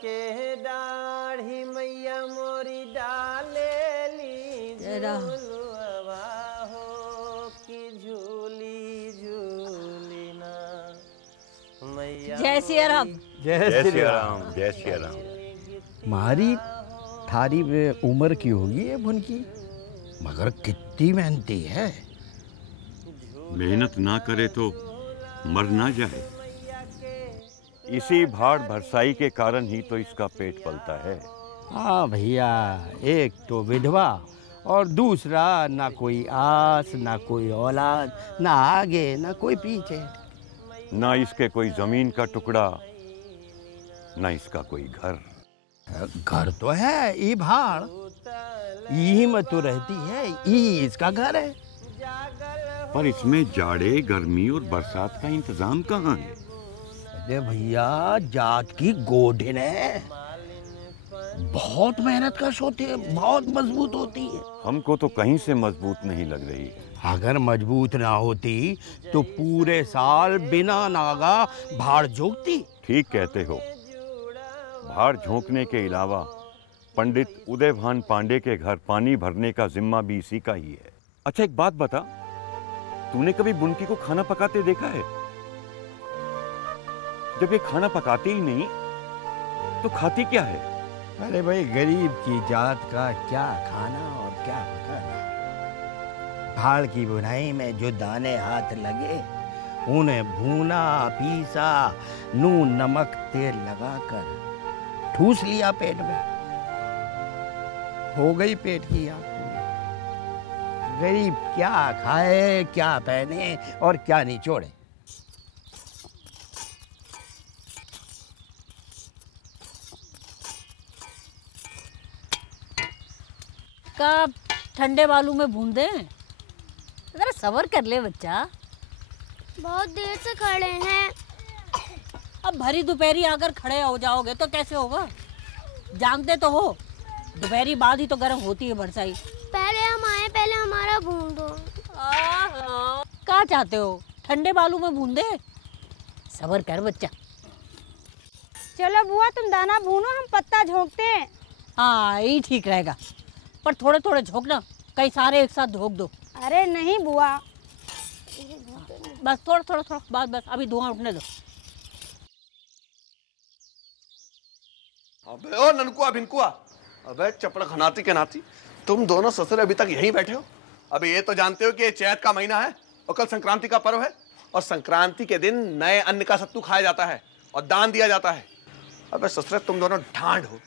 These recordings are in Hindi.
के दाढ़ी मैया मोरी डाले ली झूलवा हो कि झूली झूली ना मैया। जय श्री राम। जय श्री राम। जय श्री राम। मारी थारी में उम्र की होगी ये भुनकी, मगर कितनी मेहनती है। मेहनत ना करे तो मर ना जाए। इसी भाड़ भरसाई के कारण ही तो इसका पेट पलता है। हाँ भैया, एक तो विधवा और दूसरा ना कोई आस ना कोई औलाद, ना आगे ना कोई पीछे। ना इसके कोई जमीन का टुकड़ा, ना इसका कोई घर। घर तो है ई भाड़, यही में तो रहती है, यही इसका घर है। पर इसमें जाड़े गर्मी और बरसात का इंतजाम कहाँ है? अरे भैया, जात की गोढ़िन है, बहुत मेहनत कश होती है, बहुत मजबूत होती है। हमको तो कहीं से मजबूत नहीं लग रही है। अगर मजबूत ना होती तो पूरे साल बिना नागा भाड़ झोंकती। ठीक कहते हो। भाड़ झोंकने के अलावा पंडित उदयभान पांडे के घर पानी भरने का जिम्मा भी इसी का ही है। अच्छा एक बात बता, तूने कभी बुनकी को खाना पकाते देखा है? जब ये खाना पकाती ही नहीं तो खाती क्या है? अरे भाई, गरीब की जात का क्या खाना और क्या पकाना। भाड़ की बुनाई में जो दाने हाथ लगे उन्हें भूना पीसा नून नमक तेल लगाकर ठूस लिया पेट में, हो गई पेट की आग पूरी। गरीब क्या खाए, क्या पहने और क्या निचोड़े। का ठंडे बालू में भून दे, जरा सब्र कर ले बच्चा। बहुत देर से खड़े हैं। अब भरी दोपहरी आकर खड़े हो जाओगे तो कैसे होगा? जानते तो हो दोपहरी बाद ही तो गर्म होती है बरसाई। पहले हम आए, पहले हमारा भून दो। क्या चाहते हो, ठंडे बालू में भून दे? सब्र कर बच्चा। चलो बुआ, तुम दाना भूनो, हम पत्ता झोंकते हैं। हाँ, यही ठीक रहेगा, पर थोड़े थोड़े झोंकना, कई सारे एक साथ झोंक दो। अरे नहीं बुआ, बस थोड़ा थोड़ा थोड़ा, बस अभी धुआं उठने दो। अबे ओ ननकुआ भिनकुआ, अबे चपड़ खनाती के नाती, तुम दोनों ससुर अभी तक यहीं बैठे हो। अभी ये तो जानते हो कि ये चैत का महीना है और कल संक्रांति का पर्व है, और संक्रांति के दिन नए अन्न का सत्तू खाया जाता है और दान दिया जाता है। अबे ससुर, तुम दोनों ढांड हो।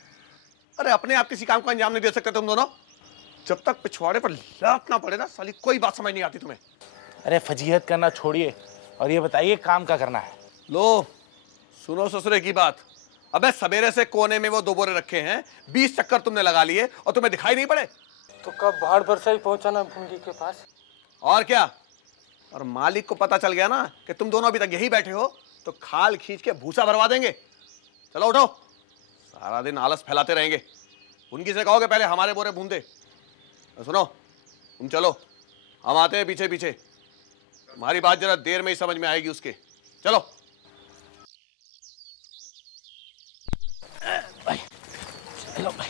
अरे अपने आप किसी काम को अंजाम नहीं दे सकते तुम दोनों। जब तक पिछवाड़े पर लात ना पड़े ना, साली कोई बात समझ नहीं आती तुम्हें। अरे फजीहत करना छोड़िए और ये बताइए काम क्या करना है? लो सुनो ससुरे की बात। अबे सवेरे से कोने में वो 2 बोरे रखे हैं, 20 चक्कर तुमने लगा लिए और तुम्हें दिखाई नहीं पड़े। तो कब भाड़ बरसाई पहुंचाना भूंगी के पास? और क्या, और मालिक को पता चल गया ना कि तुम दोनों अभी तक यही बैठे हो तो खाल खींच के भूसा भरवा देंगे। चलो उठो, सारा दिन आलस फैलाते रहेंगे। उनकी से कहोगे पहले हमारे बोरे भून दे। सुनो, तुम चलो, हम आते हैं पीछे पीछे। तुम्हारी बात जरा देर में ही समझ में आएगी उसके। चलो भाई, चलो भाई।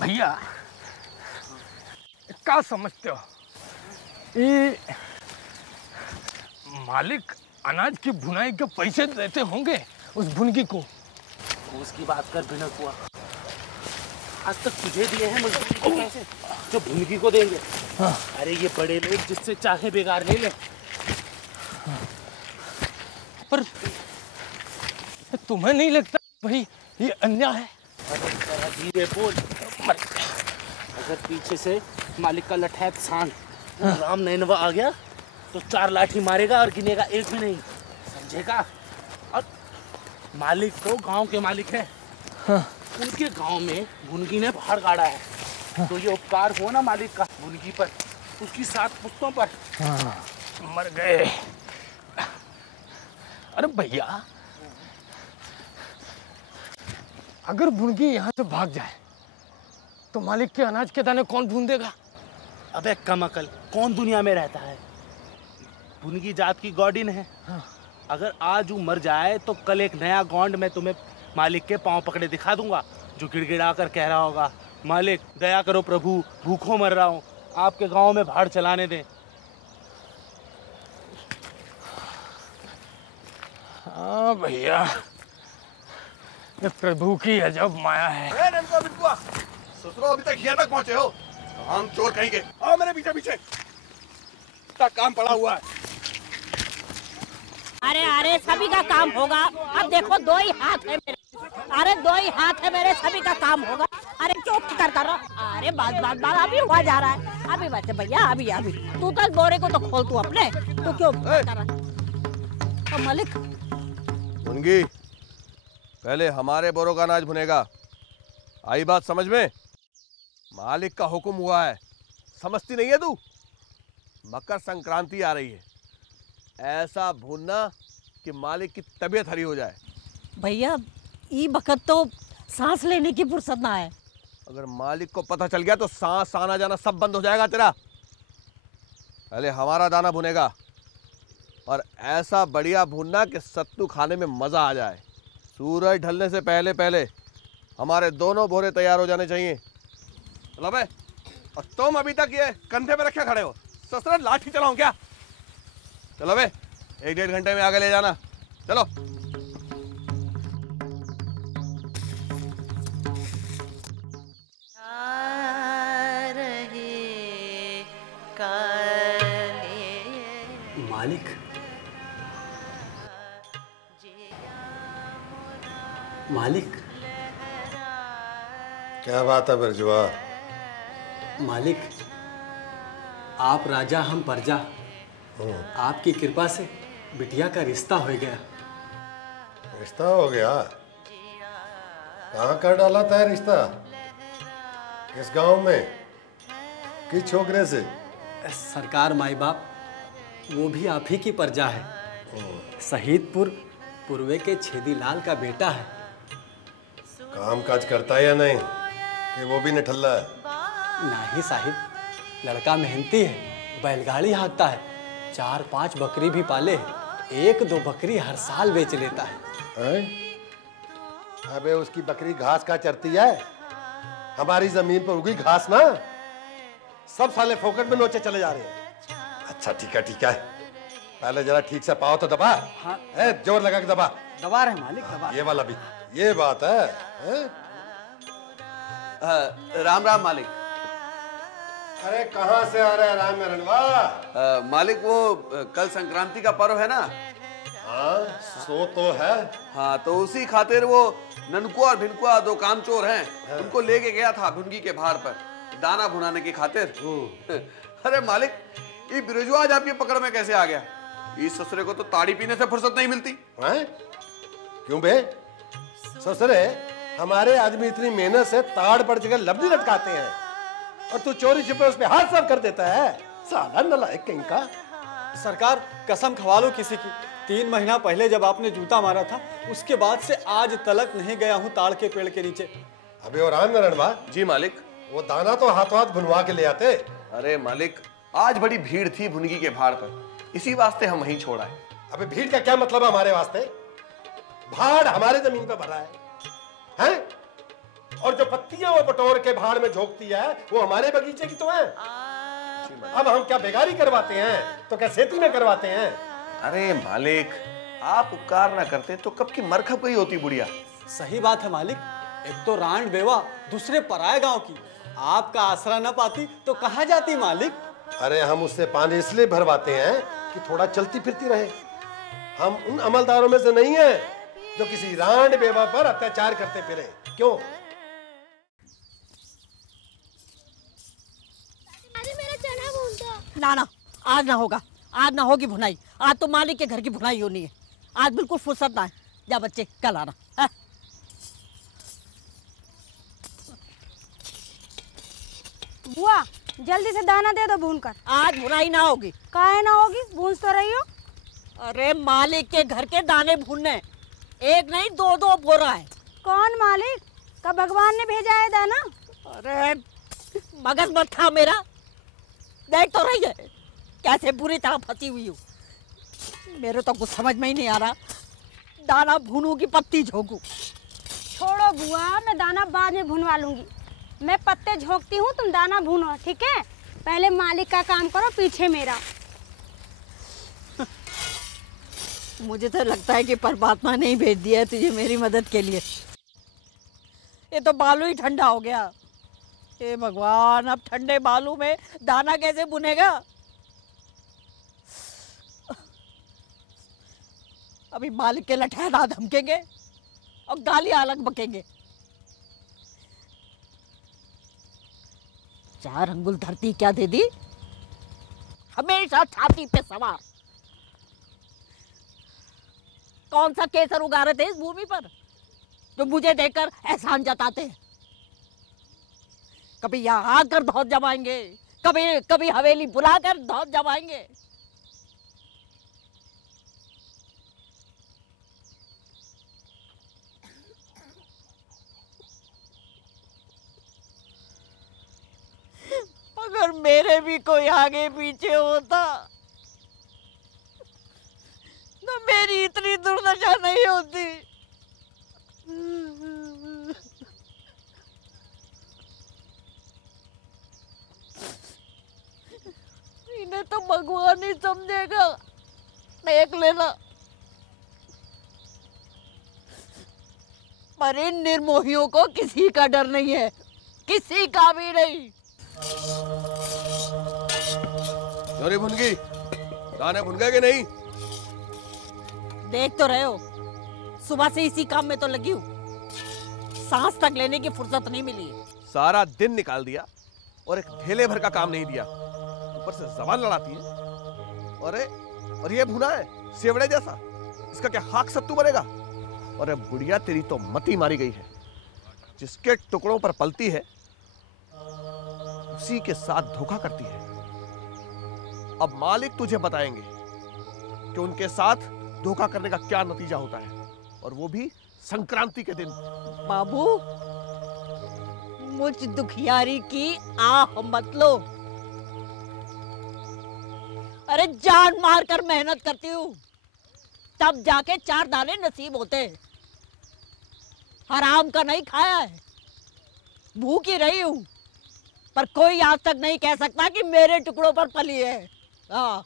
भैया क्या समझते हो, ये मालिक अनाज की भुनाई के पैसे देते होंगे उस भुनगी को? उसकी बात कर बिना हुआ, आज तक तुझे दिए हैं मजदूरी के पैसे जो भुनगी को देंगे। हाँ। अरे ये बड़े लोग जिससे चाहे बेगार ले ले। पर तुम्हें नहीं लगता भाई ये अन्याय है? अरे जरा धीरे बोल, अगर पीछे से मालिक का लठैत सांड राम नैनवा आ गया तो 4 लाठी मारेगा और गिनेगा एक भी नहीं, समझेगा? और मालिक तो गांव के मालिक है। हाँ। उनके गांव में भुनगी ने भाड़ गाड़ा है। हाँ। तो ये उपकार हो ना मालिक का भुनगी पर, उसकी 7 पुश्तों पर। हाँ, मर गए। अरे भैया, अगर भुनगी यहाँ से भाग जाए तो मालिक के अनाज के दाने कौन भून देगा? अबे कम अकल, कौन दुनिया में रहता है? भुनगी जात की गॉडिन है। अगर आज वो मर जाए तो कल एक नया गॉन्ड मैं तुम्हें मालिक के पांव पकड़े दिखा दूंगा, जो गिड़गिड़ा कर कह रहा होगा, मालिक दया करो प्रभु, भूखों मर रहा हूँ, आपके गांव में भाड़ चलाने दें। हाँ भैया, ये प्रभु की अजब माया है। ससुरो अभी तक यहाँ तक पहुँचे हो? हम चोर कहीं के, आओ मेरे पीछे पीछे, इतना काम पड़ा हुआ है। अरे अरे सभी का काम होगा। अब देखो 2 ही हाथ है मेरे, अरे 2 ही हाथ है मेरे, सभी का काम होगा। अरे चुप कर करो। अरे बात अभी हुआ जा रहा है। अभी बच्चे भैया, अभी तू तो बोरे को तो खोल, तू अपने तू क्यों कर रहा है? तो मालिक भुनगी, पहले हमारे बोरों का अनाज भुनेगा, आई बात समझ में? मालिक का हुक्म हुआ है, समझती नहीं है तू? मकर संक्रांति आ रही है, ऐसा भूनना कि मालिक की तबीयत हरी हो जाए। भैया ये वक्त तो सांस लेने की फुर्सत ना है। अगर मालिक को पता चल गया तो सांस आना जाना सब बंद हो जाएगा तेरा। पहले हमारा दाना भुनेगा, और ऐसा बढ़िया भूनना कि सत्तू खाने में मजा आ जाए। सूरज ढलने से पहले पहले हमारे दोनों बोरे तैयार हो जाने चाहिए। चलो बे, और तुम अभी तक ये कंधे पे रखे खड़े हो, ससुर लाठी चलाऊं क्या? चलो बे, 1-1.5 घंटे में आगे ले जाना। चलो। मालिक, मालिक, क्या बात है बिरजुआ? मालिक, आप राजा हम प्रजा, आपकी कृपा से बिटिया का रिश्ता हो गया। रिश्ता हो गया? कहाँ कर डाला था रिश्ता? किस गांव में, किस छोकरे से? सरकार माई बाप, वो भी आप ही की प्रजा है। शहीदपुर पूर्वे के छेदी लाल का बेटा है। काम काज करता है या नहीं, कि वो भी निठल्ला है? नहीं साहिब, लड़का मेहनती है, बैलगाड़ी हाँकता है, 4-5 बकरी भी पाले है, 1-2 बकरी हर साल बेच लेता है। अबे उसकी बकरी घास का चरती है, हमारी जमीन पर उगी घास ना, सब साले फोकट में नोचे चले जा रहे हैं। अच्छा ठीक है, पहले जरा ठीक से पाओ तो दबा। हाँ। जोर लगा के दबा। दबा रहे मालिक, दबा। ये वाला भी, ये बात है? राम राम मालिक। अरे कहाँ से आ रहा है राम रणवा? मालिक वो कल संक्रांति का पर्व है ना? हाँ सो तो है। हाँ तो उसी खातिर वो ननकुआ और भिनकुआ 2 कामचोर हैं, उनको लेके गया था भुनगी के भार पर दाना भुनाने की खातिर। अरे मालिक, ये बिरजुआ आज आपकी पकड़ में कैसे आ गया? इस ससुरे को तो ताड़ी पीने से फुर्सत नहीं मिलती। हैं? क्यों बे? ससुरे, हमारे आदमी इतनी मेहनत से ताड़ पड़ जगह लबड़ी लटकाते हैं, और तू चोरी छिपे उस पे हाथ साफ कर देता है। साला नालायक कहीं का। सरकार कसम खवा लो किसी की, 3 महीना पहले जब आपने जूता मारा था, उसके बाद से आज तलक नहीं गया हूँ ताड़ के पेड़ के नीचे। अबे और राम नारायणवा। जी मालिक। वो दाना तो हाथों हाथ भुनवा के ले आते। अरे मालिक, आज बड़ी भीड़ थी भुनगी के भाड़ पर, इसी वास्ते हम वहीं छोड़ा है। अबे भीड़ का क्या मतलब है हमारे वास्ते? भाड़ हमारे जमीन पर भरा है? और जो पत्तियां वो बटोर के भाड़ में झोंकती है, वो हमारे बगीचे की तो है। अब हम क्या बेगारी करवाते हैं तो क्या खेती में करवाते हैं? अरे मालिक, आप उपकार ना करते तो कब की मर खप गई होती बुढ़िया। सही बात है मालिक, एक तो रांड बेवा, दूसरे पराये गांव की, आपका आसरा न पाती तो कहाँ जाती मालिक? अरे हम उससे पानी इसलिए भरवाते हैं कि थोड़ा चलती फिरती रहे। हम उन अमलदारों में से नहीं है जो किसी रांड बेवा पर अत्याचार करते फिरे। क्यों? मेरा चना भून दो। ना, आज ना होगा, आज ना होगी भुनाई। आज तो मालिक के घर की भुनाई होनी है, आज बिल्कुल फुर्सत ना है। जा बच्चे, कल आना। बुआ जल्दी से दाना दे दो भून कर। आज भुनाई ना होगी। काहे ना होगी, भून तो रही हो। अरे मालिक के घर के दाने भूनने, 1 नहीं 2-2 बोरा है। कौन मालिक? कब भगवान ने भेजा है दाना? अरे मगज मत खा मेरा, देख तो रही है कैसे बुरी तरह फंसी हुई हूँ। मेरे तो कुछ समझ में ही नहीं आ रहा, दाना भूनू की पत्ती झोंकू। छोड़ो बुआ, मैं दाना बाद में भुनवा लूंगी। मैं पत्ते झोंकती हूँ, तुम दाना भूनो, ठीक है? पहले मालिक का काम करो, पीछे मेरा। मुझे तो लगता है कि परमात्मा ने ही भेज दिया है तुझे मेरी मदद के लिए। ये तो बालू ही ठंडा हो गया। हे भगवान, अब ठंडे बालू में दाना कैसे बुनेगा? अभी मालिक के लठैत धमकेंगे और गालियां अलग बकेंगे। 4 अंगुल धरती क्या दे दी, हमेशा छाती पे सवार। कौन सा केसर उगा रहे थे इस भूमि पर जो मुझे देखकर एहसान जताते हैं? कभी यहाँ आकर धौत जमाएंगे, कभी हवेली बुलाकर धौत जमाएंगे। अगर मेरे भी कोई आगे पीछे होता तो मेरी इतनी दुर्दशा नहीं होती। इन्हें तो भगवान ही समझेगा, देख लेना। पर इन निर्मोहियों को किसी का डर नहीं है, किसी का भी नहीं। अरे भुनगी, दाने भुन गए कि नहीं? देख तो रहे हो, सुबह से इसी काम में तो लगी हूँ, सांस तक लेने की फुर्सत नहीं मिली। सारा दिन निकाल दिया और एक ढेले भर का काम नहीं दिया, ऊपर से जबान लड़ाती है। अरे और ये भुना है सेवड़े जैसा, इसका क्या खाक सत्तू बनेगा? अरे बुढ़िया, तेरी तो मती मारी गई है। जिसके टुकड़ों पर पलती है उसी के साथ धोखा करती है। अब मालिक तुझे बताएंगे कि उनके साथ धोखा करने का क्या नतीजा होता है, और वो भी संक्रांति के दिन। बाबू, मुझ दुखियारी की आह मत लो। अरे जान मार कर मेहनत करती हूँ, तब जाके 4 दाने नसीब होते हैं। हराम का नहीं खाया है, भूखी रही हूँ, पर कोई आज तक नहीं कह सकता कि मेरे टुकड़ों पर पली है। हाँ,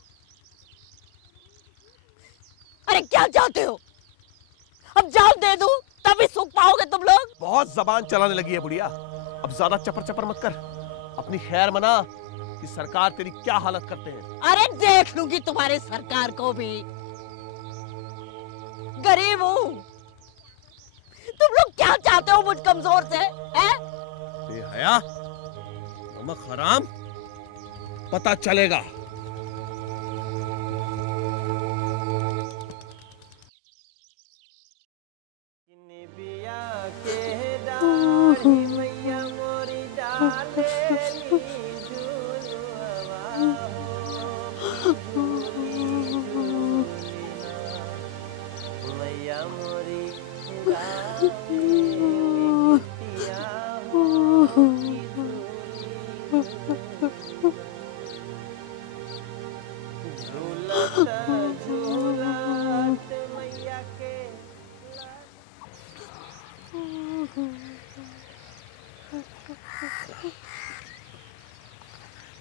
अरे क्या चाहते हो? अब जान दे दूं तभी सुख पाओगे तुम लोग। बहुत जबान चलाने लगी है बुढ़िया, अब ज्यादा चपर चपर मत कर। अपनी खैर मना कि सरकार तेरी क्या हालत करते हैं। अरे देख लूंगी तुम्हारी सरकार को भी, गरीब हूँ। तुम लोग क्या चाहते हो मुझ कमजोर से? हैं? बेहया, नमक हराम, पता चलेगा।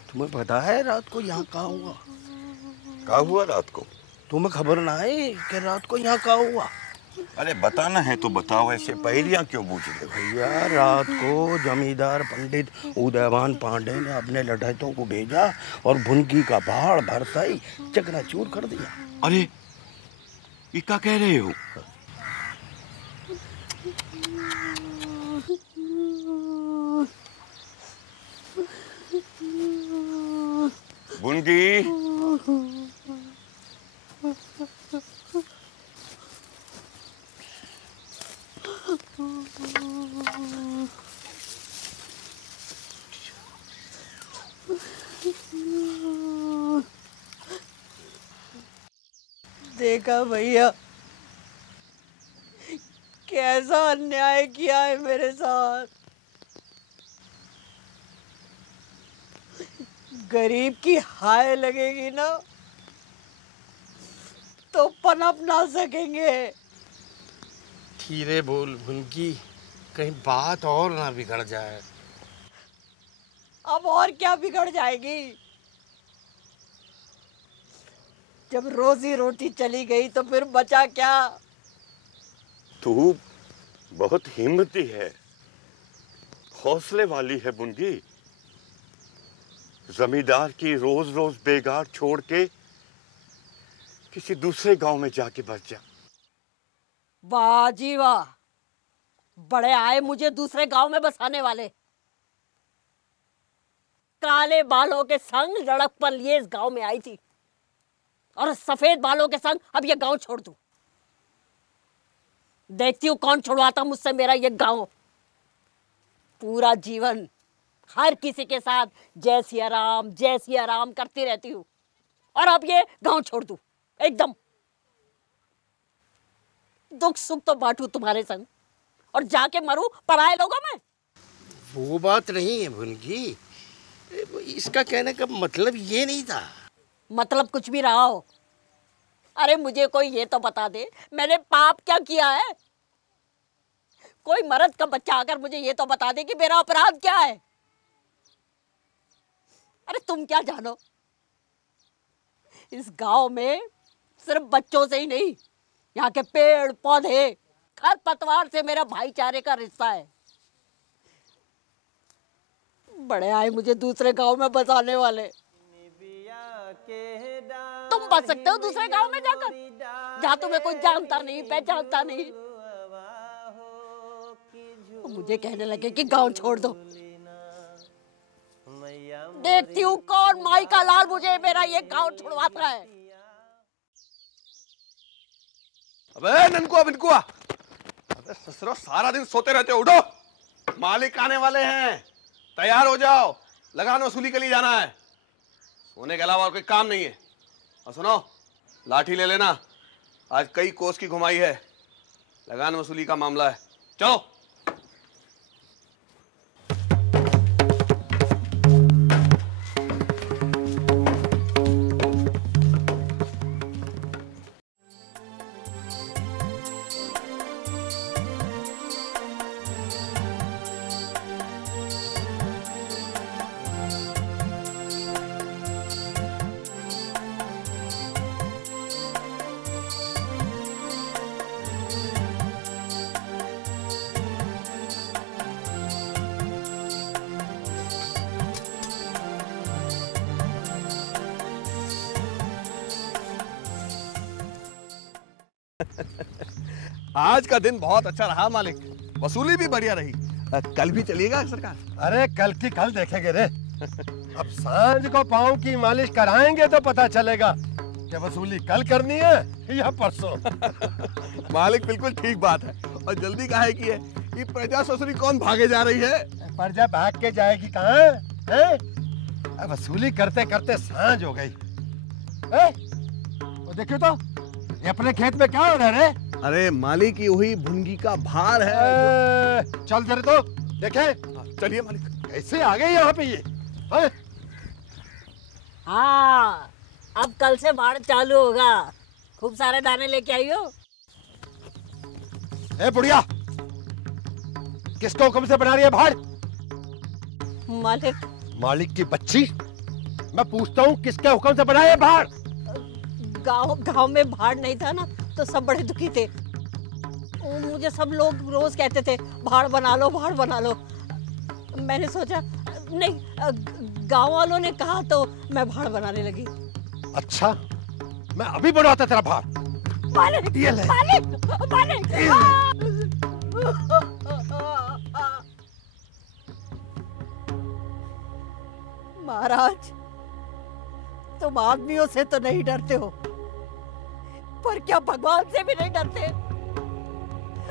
तुम्हें पता है रात को यहाँ क्या हुआ? क्या हुआ रात को? तुम्हें खबर ना है कि रात को यहाँ क्या हुआ? अरे बताना है तो बताओ, ऐसे पहेलियां क्यों पूछ रहे हो? भैया, रात को जमींदार पंडित उदयभान पांडे ने अपने लठैतों को भेजा और भुनगी का पहाड़ भरता ही चकनाचूर कर दिया। अरे ये क्या कह रहे हो? भुनगी, देखा भैया, कैसा अन्याय किया है मेरे साथ। गरीब की हाय लगेगी ना तो पनप ना सकेंगे। धीरे बोल भुनकी, कहीं बात और ना बिगड़ जाए। अब और क्या बिगड़ जाएगी? जब रोजी रोटी चली गई तो फिर बचा क्या? तू बहुत हिम्मती है, हौसले वाली है बुनगी। जमींदार की रोज रोज बेगार छोड़ के किसी दूसरे गांव में जाके बस जा। वाह जी वाह, बड़े आए मुझे दूसरे गांव में बसाने वाले। काले बालों के संग लड़कपन लिए इस गांव में आई थी और सफेद बालों के संग अब ये गांव छोड़ दूं। देखती हूँ कौन छुड़वाता मुझसे मेरा ये गांव। पूरा जीवन हर किसी के साथ जय सिया राम करती रहती हूँ और अब ये गांव छोड़ दूं एकदम। दुख सुख तो बांटू तुम्हारे संग और जाके मरूं पराए लोगों में। वो बात नहीं है भुनकी, इसका कहने का मतलब ये नहीं था। मतलब कुछ भी रहा हो, अरे मुझे कोई ये तो बता दे मैंने पाप क्या किया है। कोई मर्द का बच्चा आकर मुझे ये तो बता दे कि मेरा अपराध क्या है। अरे तुम क्या जानो, इस गांव में सिर्फ बच्चों से ही नहीं, यहाँ के पेड़ पौधे खरपतवार से मेरा भाईचारे का रिश्ता है। बड़े आए मुझे दूसरे गांव में बसाने वाले। तुम बस सकते हो दूसरे गांव में जाकर, जहाँ तुम्हें कोई जानता नहीं पहचानता नहीं। मुझे कहने लगे कि गांव छोड़ दो। देखती हूँ कौन माई का लाल मुझे मेरा ये गांव छुड़वाता है। अबे ननकुआ बिनकुआ, अबे ससुरो सारा दिन सोते रहते हो। उठो, मालिक आने वाले हैं, तैयार हो जाओ, लगान वसूली के लिए जाना है। सोने के अलावा और कोई काम नहीं है। और सुनो, लाठी ले लेना, आज कई कोस की घुमाई है, लगान वसूली का मामला है। चलो। आज का दिन बहुत अच्छा रहा मालिक, वसूली भी बढ़िया रही। कल भी चलिएगा सरकार? अरे कल की कल देखेंगे रे। अब सांझ को पाँव की मालिश कराएंगे तो पता चलेगा कि वसूली कल करनी है या परसों। मालिक बिल्कुल ठीक बात है। और जल्दी काहे की है? ये प्रजा ससुरी कौन भागे जा रही है? प्रजा भाग के जाएगी कहाँ है? वसूली करते करते सांझ हो गई। देखियो तो ये अपने खेत में क्या हो रहा है रे? अरे मालिक ये वही भुनगी का भार है। चल जरा तो देखे। चलिए मालिक। कैसे आ गए यहाँ पे ये? हाँ, अब कल से बाढ़ चालू होगा। खूब सारे दाने लेके आई हो। ए बुढ़िया, किसको हुक्म से बना रही है भाड़? मालिक। मालिक की बच्ची, मैं पूछता हूँ किसके हुक्म से बनाया भाड़? गांव में भाड़ नहीं था ना तो सब बड़े दुखी थे। मुझे सब लोग रोज कहते थे भाड़ बना लो भाड़ बना लो। मैंने सोचा नहीं, गांव वालों ने कहा तो मैं भाड़ बनाने लगी। अच्छा, मैं अभी बनवाता तेरा भाड़। मालिक, मालिक, मालिक। महाराज, तुम आदमियों से तो नहीं डरते हो, पर क्या भगवान से भी नहीं डरते?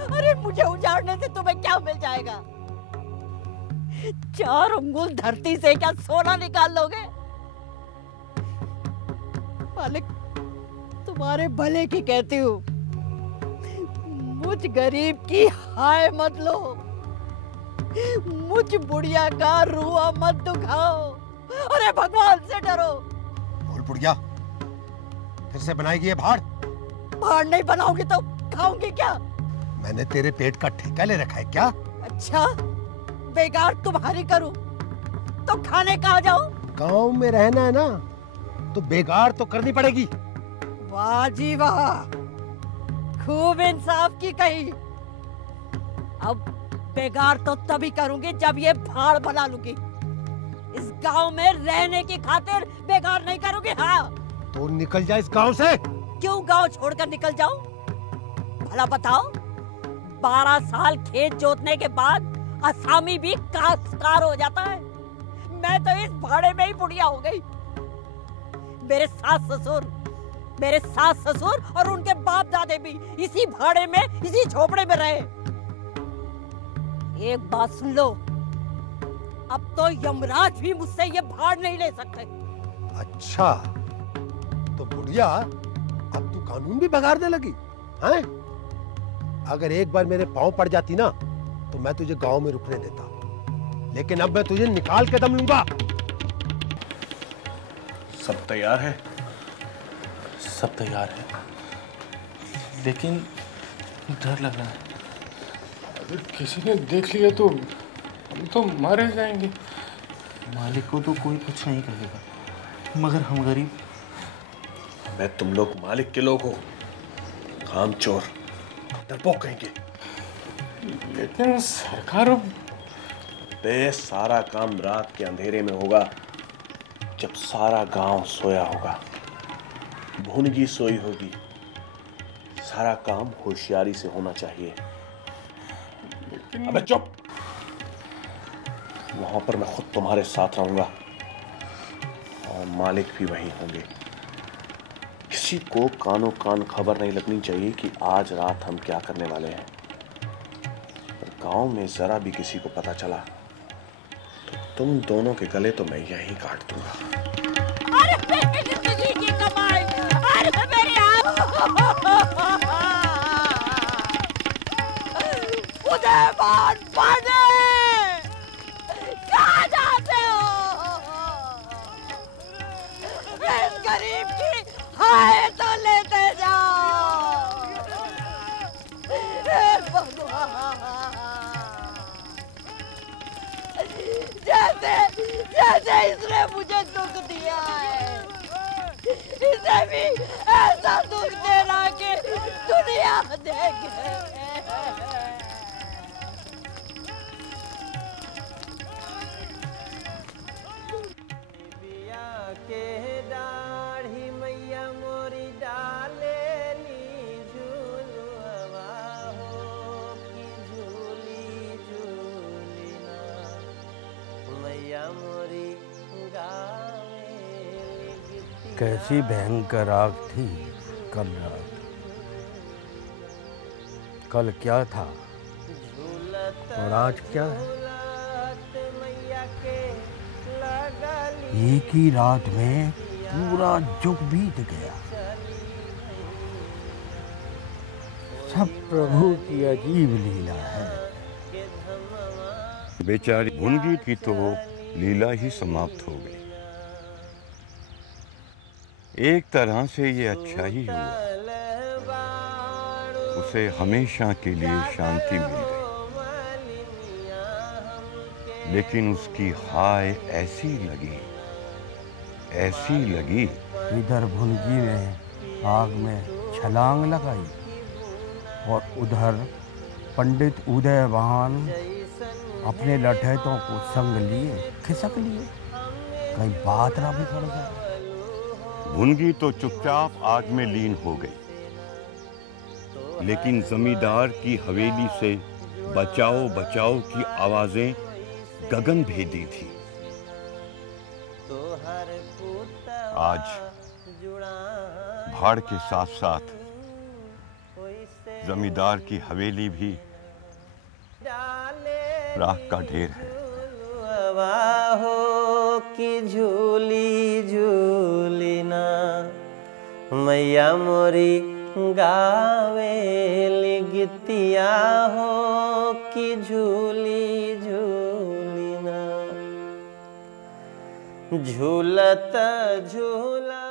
अरे मुझे उजाड़ने से तुम्हें क्या मिल जाएगा? 4 अंगुल धरती से क्या सोना निकाल लोगे? मालिक, तुम्हारे भले की कहती हूँ, मुझ गरीब की हाय मत लो, मुझ बुढ़िया का रुआ मत दुखाओ। अरे भगवान से डरो। बोल बुढ़िया, फिर से बनाएगी ये भाड़? भाड़ नहीं बनाऊंगी तो खाऊंगी क्या? मैंने तेरे पेट का ठेका ले रखा है क्या? अच्छा, बेकार तुम्हारी करूं तो खाने कहाँ जाऊं? गांव में रहना है ना तो बेगार तो करनी पड़ेगी। वाह जी वाह, खूब इंसाफ की कही। अब बेगार तो तभी करूंगी जब ये भाड़ बना लूंगी। इस गांव में रहने की खातिर बेगार नहीं करूंगी। हाँ, तो निकल जा इस गांव से। क्यों गांव छोड़कर निकल जाऊं? भला बताओ, 12 साल खेत जोतने के बाद असामी भी काश्तकार हो जाता है। मैं तो इस भाड़े में ही बुढ़िया हो गई। मेरे सास ससुर और उनके बाप दादे भी इसी भाड़े में, इसी झोपड़े में रहे। एक बात सुन लो, अब तो यमराज भी मुझसे ये भाड़ नहीं ले सकते। अच्छा, तो बुढ़िया अब तू कानून भी बगाड़ने लगी हैं? अगर एक बार मेरे पांव पड़ जाती ना तो मैं तुझे गांव में रुकने देता, लेकिन अब मैं तुझे निकाल के दम लूंगा। सब तैयार है? सब तैयार है, लेकिन डर लग रहा है। अगर किसी ने देख लिया तो हम तो मारे जाएंगे। मालिक को तो कोई कुछ नहीं कहेगा, मगर हम गरीब। मैं तुम लोग मालिक के लोग हो, काम चोर, डरपोक कहेंगे। लेकिन सरकार, बे सारा काम रात के अंधेरे में होगा, जब सारा गांव सोया होगा, भुनगी सोई होगी। सारा काम होशियारी से होना चाहिए। अबे चुप! वहां पर मैं खुद तुम्हारे साथ रहूंगा और मालिक भी वहीं होंगे। किसी को कानो कान खबर नहीं लगनी चाहिए कि आज रात हम क्या करने वाले हैं। पर गांव में जरा भी किसी को पता चला तो तुम दोनों के गले तो मैं यहीं काट दूंगा। अरे मेरी जिंदगी की कमाई, अरे मेरी उदयमान पांडे, कहाँ जाते हो? इस गरीब की हाय तो लेते जाओ। हे भगवान, जैसे इसने मुझे दुख दिया है, इसे भी ऐसा दुख देना कि दुनिया देखे। के दाढ़ी मैया मोरी डाले ली झूलवा हो कि झूली झूली ना मैया मोरी गावे। कैसी भयंकर आग थी कल रात। कल क्या था और आज क्या है? एक ही रात में पूरा जुग बीत गया। सब प्रभु की अजीब लीला है। बेचारी भुनगी की तो लीला ही समाप्त हो गई। एक तरह से ये अच्छा ही हुआ, उसे हमेशा के लिए शांति मिल गई। लेकिन उसकी हाय ऐसी लगी इधर भुनगी ने आग में छलांग लगाई और उधर पंडित उदयवान अपने लठैतों को संग लिए खिसक लिए। कहीं बात ना बिगड़ जाए। भुनगी तो चुपचाप आग में लीन हो गई, लेकिन जमींदार की हवेली से बचाओ बचाओ की आवाजें गगन भेदी थी। आज भाड़ के साथ साथ जमींदार की हवेली भी राख का ढेर है। हो कि झूली झूली ना मैया मोरी गावे गीतिया हो कि झूली झूली ना। झूलत झूला